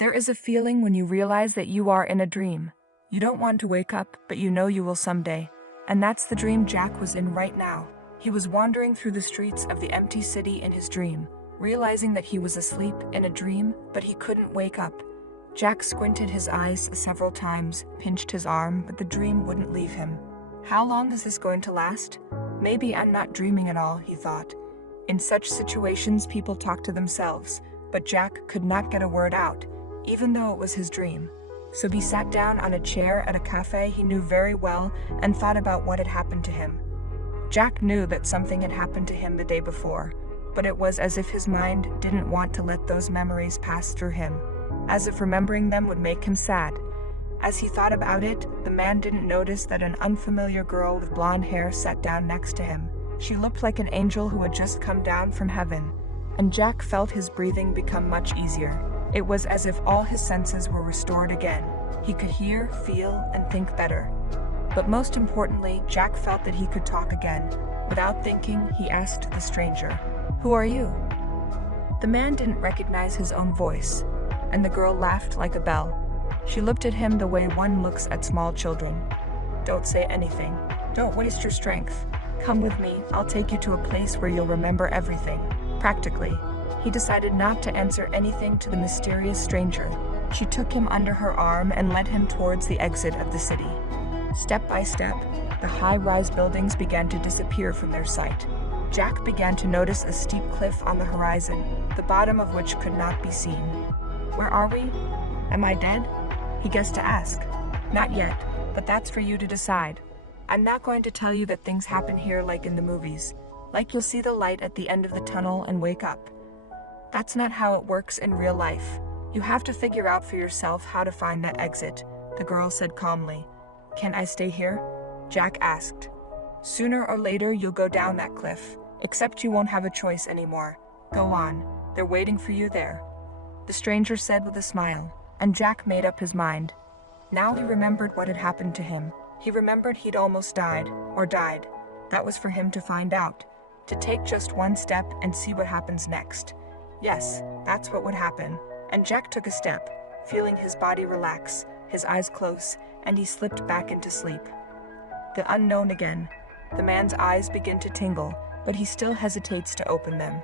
There is a feeling when you realize that you are in a dream. You don't want to wake up, but you know you will someday. And that's the dream Jack was in right now. He was wandering through the streets of the empty city in his dream, realizing that he was asleep in a dream, but he couldn't wake up. Jack squinted his eyes several times, pinched his arm, but the dream wouldn't leave him. How long is this going to last? Maybe I'm not dreaming at all, he thought. In such situations, people talk to themselves, but Jack could not get a word out, even though it was his dream. So he sat down on a chair at a cafe he knew very well and thought about what had happened to him. Jack knew that something had happened to him the day before, but it was as if his mind didn't want to let those memories pass through him, as if remembering them would make him sad. As he thought about it, the man didn't notice that an unfamiliar girl with blonde hair sat down next to him. She looked like an angel who had just come down from heaven, and Jack felt his breathing become much easier. It was as if all his senses were restored again. He could hear, feel, and think better. But most importantly, Jack felt that he could talk again. Without thinking, he asked the stranger, "Who are you?" The man didn't recognize his own voice, and the girl laughed like a bell. She looked at him the way one looks at small children. "Don't say anything. Don't waste your strength. Come with me, I'll take you to a place where you'll remember everything." Practically, he decided not to answer anything to the mysterious stranger. She took him under her arm and led him towards the exit of the city. Step by step, the high-rise buildings began to disappear from their sight. Jack began to notice a steep cliff on the horizon, the bottom of which could not be seen. "Where are we? Am I dead?" he guessed to ask. "Not yet, but that's for you to decide. I'm not going to tell you that things happen here like in the movies, like you'll see the light at the end of the tunnel and wake up. That's not how it works in real life. You have to figure out for yourself how to find that exit," the girl said calmly. "Can I stay here?" Jack asked. "Sooner or later you'll go down that cliff, except you won't have a choice anymore. Go on, they're waiting for you there," the stranger said with a smile, and Jack made up his mind. Now he remembered what had happened to him. He remembered he'd almost died, or died. That was for him to find out, to take just one step and see what happens next. Yes, that's what would happen, and Jack took a step, feeling his body relax, his eyes close, and he slipped back into sleep. The unknown again. The man's eyes begin to tingle, but he still hesitates to open them.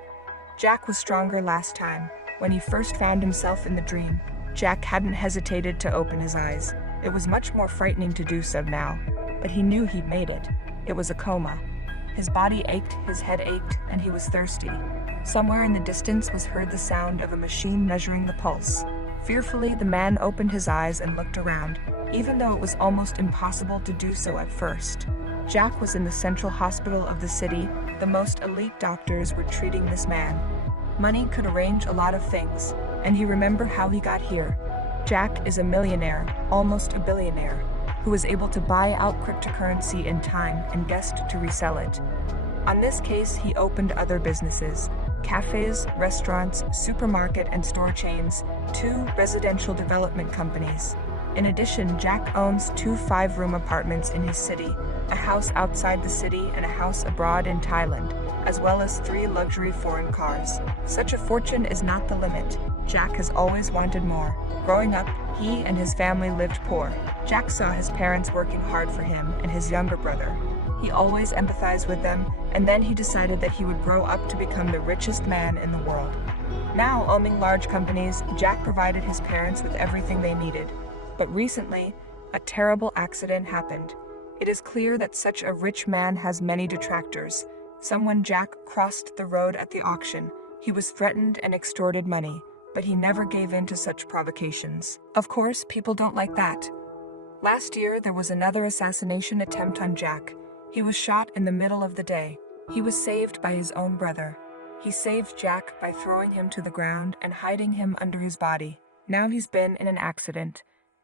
Jack was stronger last time. When he first found himself in the dream, Jack hadn't hesitated to open his eyes. It was much more frightening to do so now, but he knew he'd made it. It was a coma. His body ached, his head ached, and he was thirsty. Somewhere in the distance was heard the sound of a machine measuring the pulse. Fearfully, the man opened his eyes and looked around, even though it was almost impossible to do so at first. Jack was in the central hospital of the city. The most elite doctors were treating this man. Money could arrange a lot of things, and he remembered how he got here. Jack is a millionaire, almost a billionaire, who was able to buy out cryptocurrency in time and guessed to resell it. On this case, he opened other businesses: cafes, restaurants, supermarket and store chains, 2 residential development companies. In addition, Jack owns 2 5-room apartments in his city, a house outside the city and a house abroad in Thailand, as well as 3 luxury foreign cars. Such a fortune is not the limit. Jack has always wanted more. Growing up, he and his family lived poor. Jack saw his parents working hard for him and his younger brother. He always empathized with them, and then he decided that he would grow up to become the richest man in the world. Now, owning large companies, Jack provided his parents with everything they needed. But recently, a terrible accident happened. It is clear that such a rich man has many detractors. Someone Jack crossed the road at the auction. He was threatened and extorted money, but he never gave in to such provocations. Of course, people don't like that. Last year, there was another assassination attempt on Jack. He was shot in the middle of the day. He was saved by his own brother. He saved Jack by throwing him to the ground and hiding him under his body. Now he's been in an accident.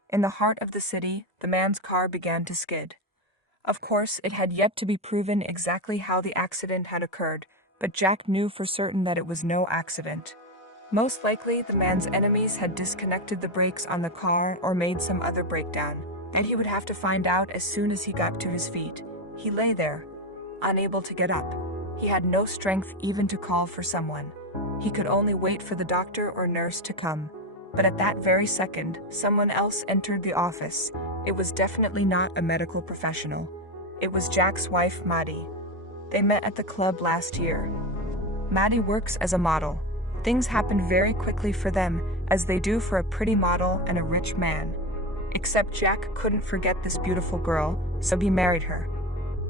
In the heart of the city, the man's car began to skid. Of course, it had yet to be proven exactly how the accident had occurred, but Jack knew for certain that it was no accident. Most likely, the man's enemies had disconnected the brakes on the car or made some other breakdown, and he would have to find out as soon as he got to his feet. He lay there, unable to get up. He had no strength even to call for someone. He could only wait for the doctor or nurse to come. But at that very second, someone else entered the office. It was definitely not a medical professional. It was Jack's wife, Maddie. They met at the club last year. Maddie works as a model. Things happened very quickly for them, as they do for a pretty model and a rich man. Except Jack couldn't forget this beautiful girl, so he married her.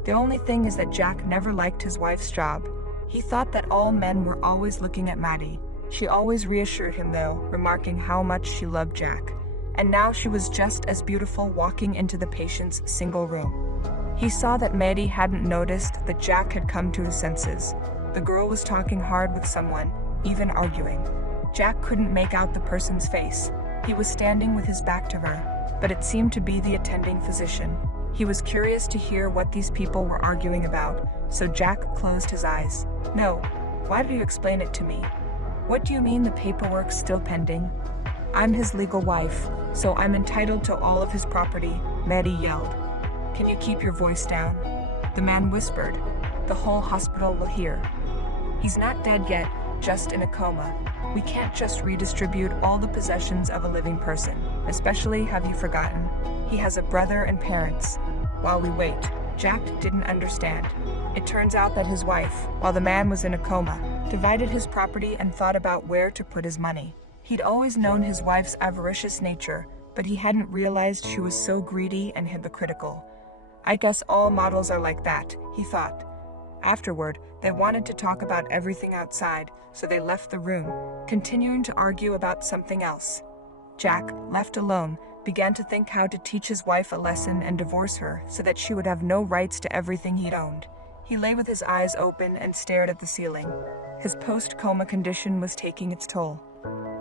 The only thing is that Jack never liked his wife's job. He thought that all men were always looking at Maddie. She always reassured him though, remarking how much she loved Jack. And now she was just as beautiful walking into the patient's single room. He saw that Maddie hadn't noticed that Jack had come to his senses. The girl was talking hard with someone, even arguing. Jack couldn't make out the person's face. He was standing with his back to her, but it seemed to be the attending physician. He was curious to hear what these people were arguing about, so Jack closed his eyes. "No, why do you explain it to me? What do you mean the paperwork's still pending?" "I'm his legal wife, so I'm entitled to all of his property," Maddie yelled. "Can you keep your voice down?" The man whispered. "The whole hospital will hear. He's not dead yet, just in a coma. We can't just redistribute all the possessions of a living person, especially, have you forgotten? He has a brother and parents." While we wait, Jack didn't understand. It turns out that his wife, while the man was in a coma, divided his property and thought about where to put his money. He'd always known his wife's avaricious nature, but he hadn't realized she was so greedy and hypocritical. "I guess all models are like that," he thought. Afterward, they wanted to talk about everything outside, so they left the room, continuing to argue about something else. Jack, left alone, began to think how to teach his wife a lesson and divorce her so that she would have no rights to everything he'd owned. He lay with his eyes open and stared at the ceiling. His post-coma condition was taking its toll.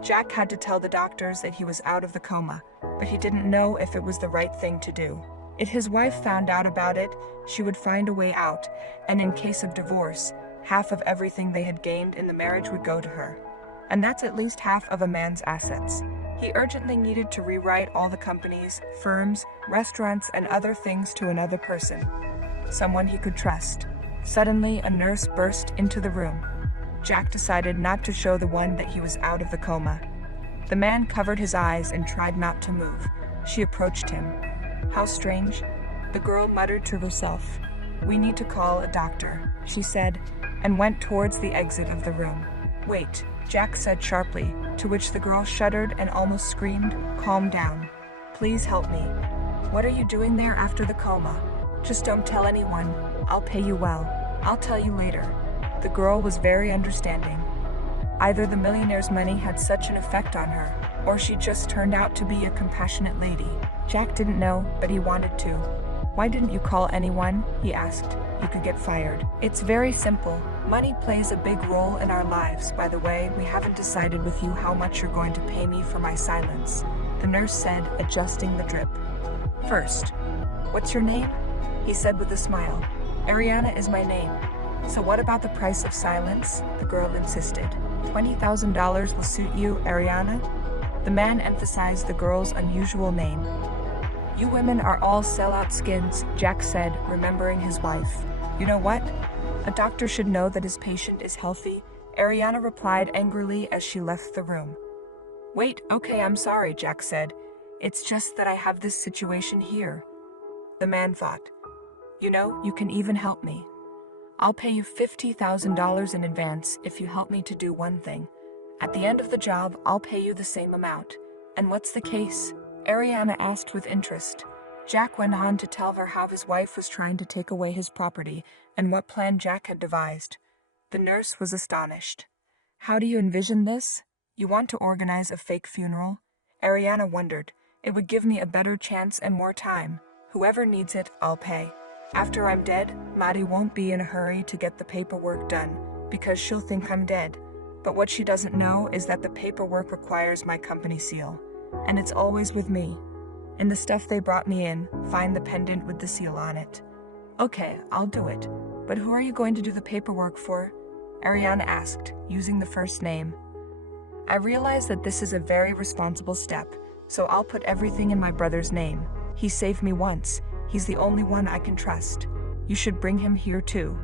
Jack had to tell the doctors that he was out of the coma, but he didn't know if it was the right thing to do. If his wife found out about it, she would find a way out, and in case of divorce, half of everything they had gained in the marriage would go to her. And that's at least half of a man's assets. He urgently needed to rewrite all the companies, firms, restaurants, and other things to another person. Someone he could trust. Suddenly, a nurse burst into the room. Jack decided not to show the one that he was out of the coma. The man covered his eyes and tried not to move. She approached him. "How strange." The girl muttered to herself. "We need to call a doctor," she said, and went towards the exit of the room. "Wait," Jack said sharply, to which the girl shuddered and almost screamed, "Calm down. Please help me. What are you doing there after the coma? Just don't tell anyone. I'll pay you well. I'll tell you later." The girl was very understanding. Either the millionaire's money had such an effect on her, or she just turned out to be a compassionate lady. Jack didn't know, but he wanted to. "Why didn't you call anyone?" he asked. "You could get fired." "It's very simple. Money plays a big role in our lives. By the way, we haven't decided with you how much you're going to pay me for my silence," the nurse said, adjusting the drip. "First, what's your name?" he said with a smile. "Ariana is my name." "So what about the price of silence?" the girl insisted. $20,000 will suit you, Ariana?" The man emphasized the girl's unusual name. "You women are all sellout skins," Jack said, remembering his wife. "You know what? A doctor should know that his patient is healthy," Ariana replied angrily as she left the room. "Wait, okay, I'm sorry," Jack said. "It's just that I have this situation here." The man thought, "You know, you can even help me. I'll pay you $50,000 in advance if you help me to do one thing. At the end of the job, I'll pay you the same amount." "And what's the case?" Ariana asked with interest. Jack went on to tell her how his wife was trying to take away his property and what plan Jack had devised. The nurse was astonished. "How do you envision this? You want to organize a fake funeral?" Ariana wondered. "It would give me a better chance and more time. Whoever needs it, I'll pay. After I'm dead, Maddie won't be in a hurry to get the paperwork done, because she'll think I'm dead. But what she doesn't know is that the paperwork requires my company seal, and it's always with me. In the stuff they brought me in, find the pendant with the seal on it." "Okay, I'll do it. But who are you going to do the paperwork for?" Ariana asked, using the first name. "I realize that this is a very responsible step, so I'll put everything in my brother's name. He saved me once. He's the only one I can trust. You should bring him here too."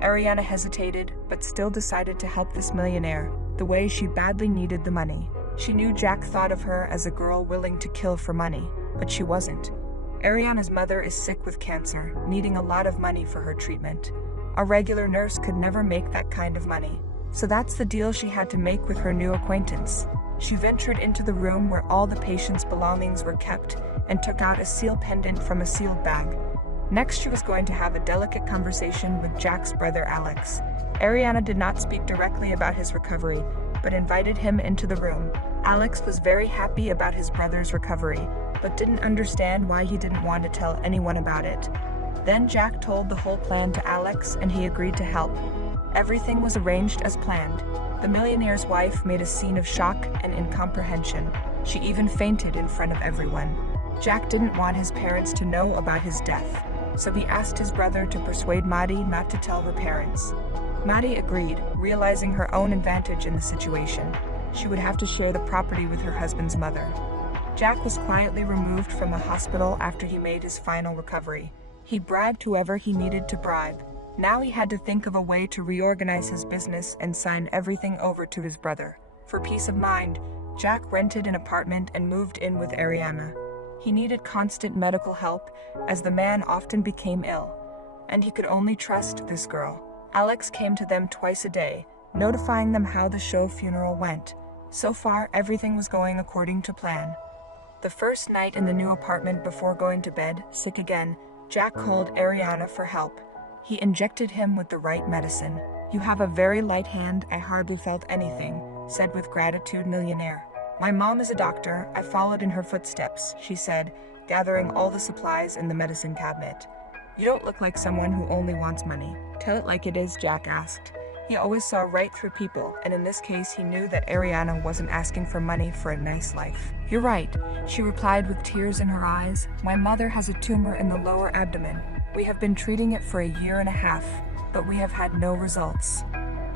Ariana hesitated, but still decided to help this millionaire, the way she badly needed the money. She knew Jack thought of her as a girl willing to kill for money, but she wasn't. Ariana's mother is sick with cancer, needing a lot of money for her treatment. A regular nurse could never make that kind of money. So that's the deal she had to make with her new acquaintance. She ventured into the room where all the patient's belongings were kept and took out a seal pendant from a sealed bag. Next, she was going to have a delicate conversation with Jack's brother Alex. Ariana did not speak directly about his recovery, but invited him into the room. Alex was very happy about his brother's recovery, but didn't understand why he didn't want to tell anyone about it. Then Jack told the whole plan to Alex, and he agreed to help. Everything was arranged as planned. The millionaire's wife made a scene of shock and incomprehension. She even fainted in front of everyone. Jack didn't want his parents to know about his death, so he asked his brother to persuade Maddie not to tell her parents. Maddie agreed, realizing her own advantage in the situation. She would have to share the property with her husband's mother. Jack was quietly removed from the hospital after he made his final recovery. He bribed whoever he needed to bribe. Now he had to think of a way to reorganize his business and sign everything over to his brother. For peace of mind, Jack rented an apartment and moved in with Ariana. He needed constant medical help, as the man often became ill, and he could only trust this girl. Alex came to them twice a day, notifying them how the show funeral went. So far, everything was going according to plan. The first night in the new apartment before going to bed, sick again, Jack called Ariana for help. He injected him with the right medicine. "You have a very light hand, I hardly felt anything," said with gratitude millionaire. "My mom is a doctor, I followed in her footsteps," she said, gathering all the supplies in the medicine cabinet. "You don't look like someone who only wants money." "Tell it like it is," Jack asked. He always saw right through people, and in this case he knew that Ariana wasn't asking for money for a nice life. "You're right," she replied with tears in her eyes. "My mother has a tumor in the lower abdomen. We have been treating it for a year and a half, but we have had no results.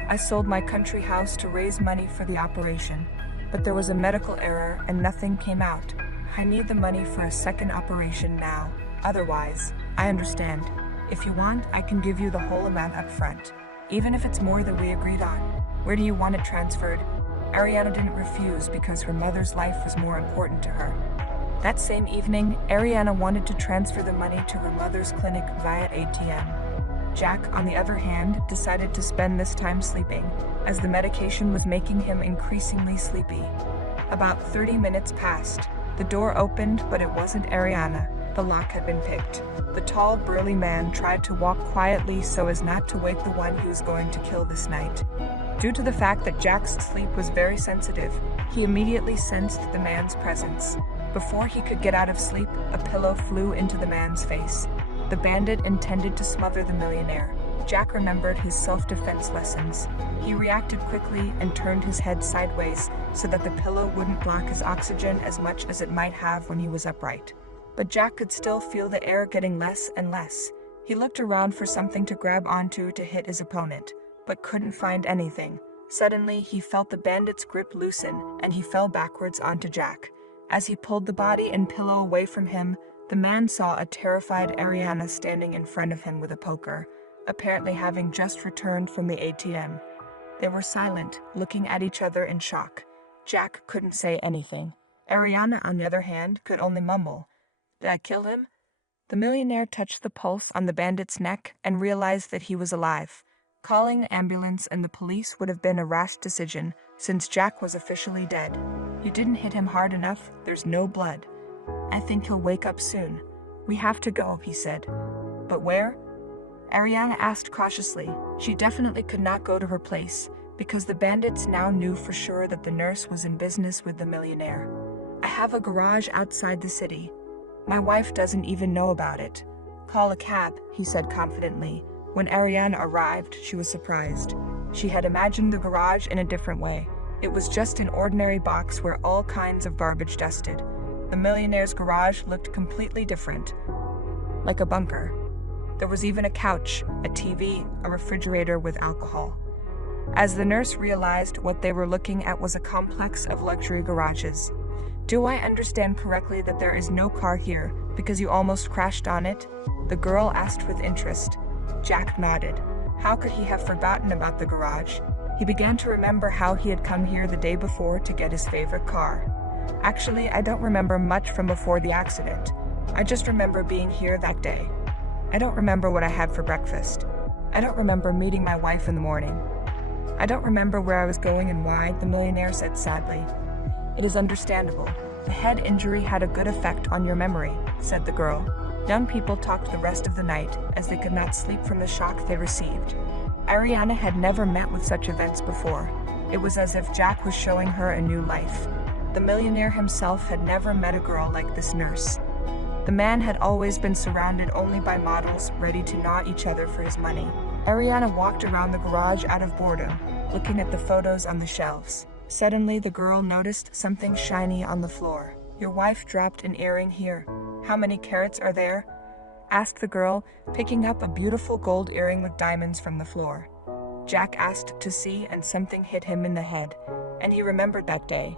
I sold my country house to raise money for the operation, but there was a medical error and nothing came out. I need the money for a second operation now. Otherwise, I understand. If you want, I can give you the whole amount up front, even if it's more than we agreed on. Where do you want it transferred?" Ariana didn't refuse because her mother's life was more important to her. That same evening, Ariana wanted to transfer the money to her mother's clinic via ATM. Jack, on the other hand, decided to spend this time sleeping, as the medication was making him increasingly sleepy. About 30 minutes passed. The door opened, but it wasn't Ariana. The lock had been picked. The tall, burly man tried to walk quietly so as not to wake the one he was going to kill this night. Due to the fact that Jack's sleep was very sensitive, he immediately sensed the man's presence. Before he could get out of sleep, a pillow flew into the man's face. The bandit intended to smother the millionaire. Jack remembered his self-defense lessons. He reacted quickly and turned his head sideways so that the pillow wouldn't block his oxygen as much as it might have when he was upright. But Jack could still feel the air getting less and less. He looked around for something to grab onto to hit his opponent, but couldn't find anything. Suddenly, he felt the bandit's grip loosen, and he fell backwards onto Jack. As he pulled the body and pillow away from him, the man saw a terrified Ariana standing in front of him with a poker, apparently having just returned from the ATM. They were silent, looking at each other in shock. Jack couldn't say anything. Ariana, on the other hand, could only mumble, "Did I kill him?" The millionaire touched the pulse on the bandit's neck and realized that he was alive. Calling the ambulance and the police would have been a rash decision, since Jack was officially dead. "You didn't hit him hard enough, there's no blood. I think he'll wake up soon. We have to go," he said. "But where?" Ariana asked cautiously. She definitely could not go to her place, because the bandits now knew for sure that the nurse was in business with the millionaire. "I have a garage outside the city. My wife doesn't even know about it." "Call a cab," he said confidently. When Ariana arrived, she was surprised. She had imagined the garage in a different way. It was just an ordinary box where all kinds of garbage dusted. The millionaire's garage looked completely different, like a bunker. There was even a couch, a TV, a refrigerator with alcohol. As the nurse realized, what they were looking at was a complex of luxury garages. "Do I understand correctly that there is no car here because you almost crashed on it?" the girl asked with interest. Jack nodded. How could he have forgotten about the garage? He began to remember how he had come here the day before to get his favorite car. Actually, I don't remember much from before the accident. I just remember being here that day. I don't remember what I had for breakfast. I don't remember meeting my wife in the morning. I don't remember where I was going and why, the millionaire said sadly. It is understandable. The head injury had a good effect on your memory, said the girl. Young people talked the rest of the night, as they could not sleep from the shock they received. Ariana had never met with such events before. It was as if Jack was showing her a new life. The millionaire himself had never met a girl like this nurse. The man had always been surrounded only by models ready to gnaw each other for his money. Ariana walked around the garage out of boredom, looking at the photos on the shelves. Suddenly, the girl noticed something shiny on the floor. Your wife dropped an earring here. How many carats are there? Asked the girl, picking up a beautiful gold earring with diamonds from the floor. Jack asked to see, and something hit him in the head, and he remembered that day.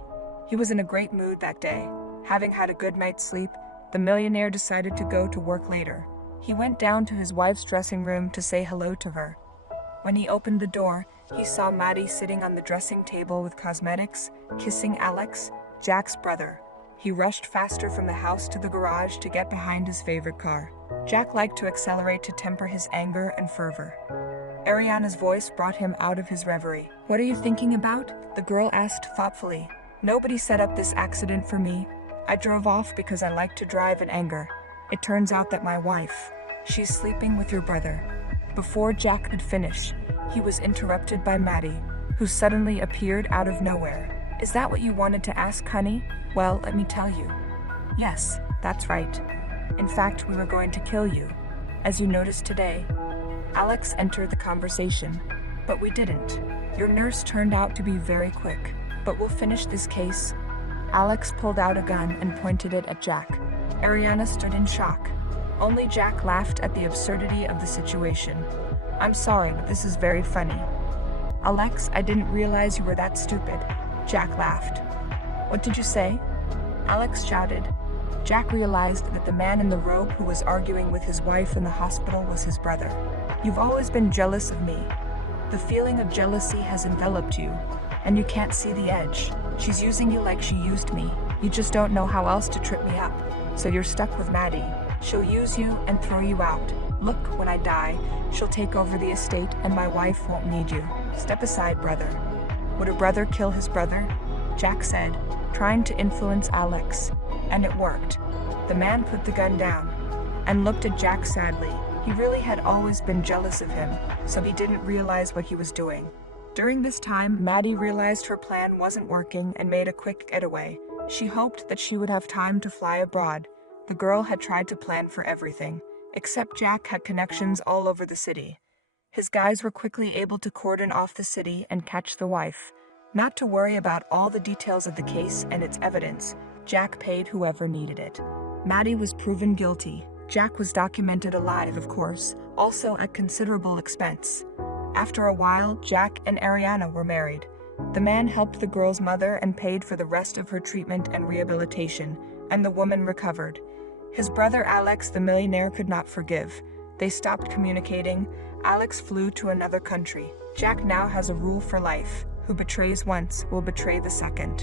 He was in a great mood that day. Having had a good night's sleep, the millionaire decided to go to work later. He went down to his wife's dressing room to say hello to her. When he opened the door, he saw Maddie sitting on the dressing table with cosmetics, kissing Alex, Jack's brother. He rushed faster from the house to the garage to get behind his favorite car. Jack liked to accelerate to temper his anger and fervor. Ariana's voice brought him out of his reverie. What are you thinking about? The girl asked thoughtfully. Nobody set up this accident for me. I drove off because I like to drive in anger. It turns out that my wife, she's sleeping with your brother. Before Jack could finish, he was interrupted by Maddie, who suddenly appeared out of nowhere. Is that what you wanted to ask, honey? Well, let me tell you. Yes, that's right. In fact, we were going to kill you, as you noticed today. Alex entered the conversation, but we didn't. Your nurse turned out to be very quick, but we'll finish this case. Alex pulled out a gun and pointed it at Jack. Ariana stood in shock. Only Jack laughed at the absurdity of the situation. I'm sorry, but this is very funny. Alex, I didn't realize you were that stupid. Jack laughed. What did you say? Alex shouted. Jack realized that the man in the robe who was arguing with his wife in the hospital was his brother. You've always been jealous of me. The feeling of jealousy has enveloped you, and you can't see the edge. She's using you like she used me. You just don't know how else to trip me up. So you're stuck with Maddie. She'll use you and throw you out. Look, when I die, she'll take over the estate and my wife won't need you. Step aside, brother. Would a brother kill his brother? Jack said, trying to influence Alex. And it worked. The man put the gun down and looked at Jack sadly. He really had always been jealous of him, so he didn't realize what he was doing. During this time, Maddie realized her plan wasn't working and made a quick getaway. She hoped that she would have time to fly abroad. The girl had tried to plan for everything, except Jack had connections all over the city. His guys were quickly able to cordon off the city and catch the wife. Not to worry about all the details of the case and its evidence, Jack paid whoever needed it. Maddie was proven guilty. Jack was documented alive, of course, also at considerable expense. After a while, Jack and Ariana were married. The man helped the girl's mother and paid for the rest of her treatment and rehabilitation, and the woman recovered. His brother Alex, the millionaire, could not forgive. They stopped communicating. Alex flew to another country. Jack now has a rule for life. Who betrays once will betray the second.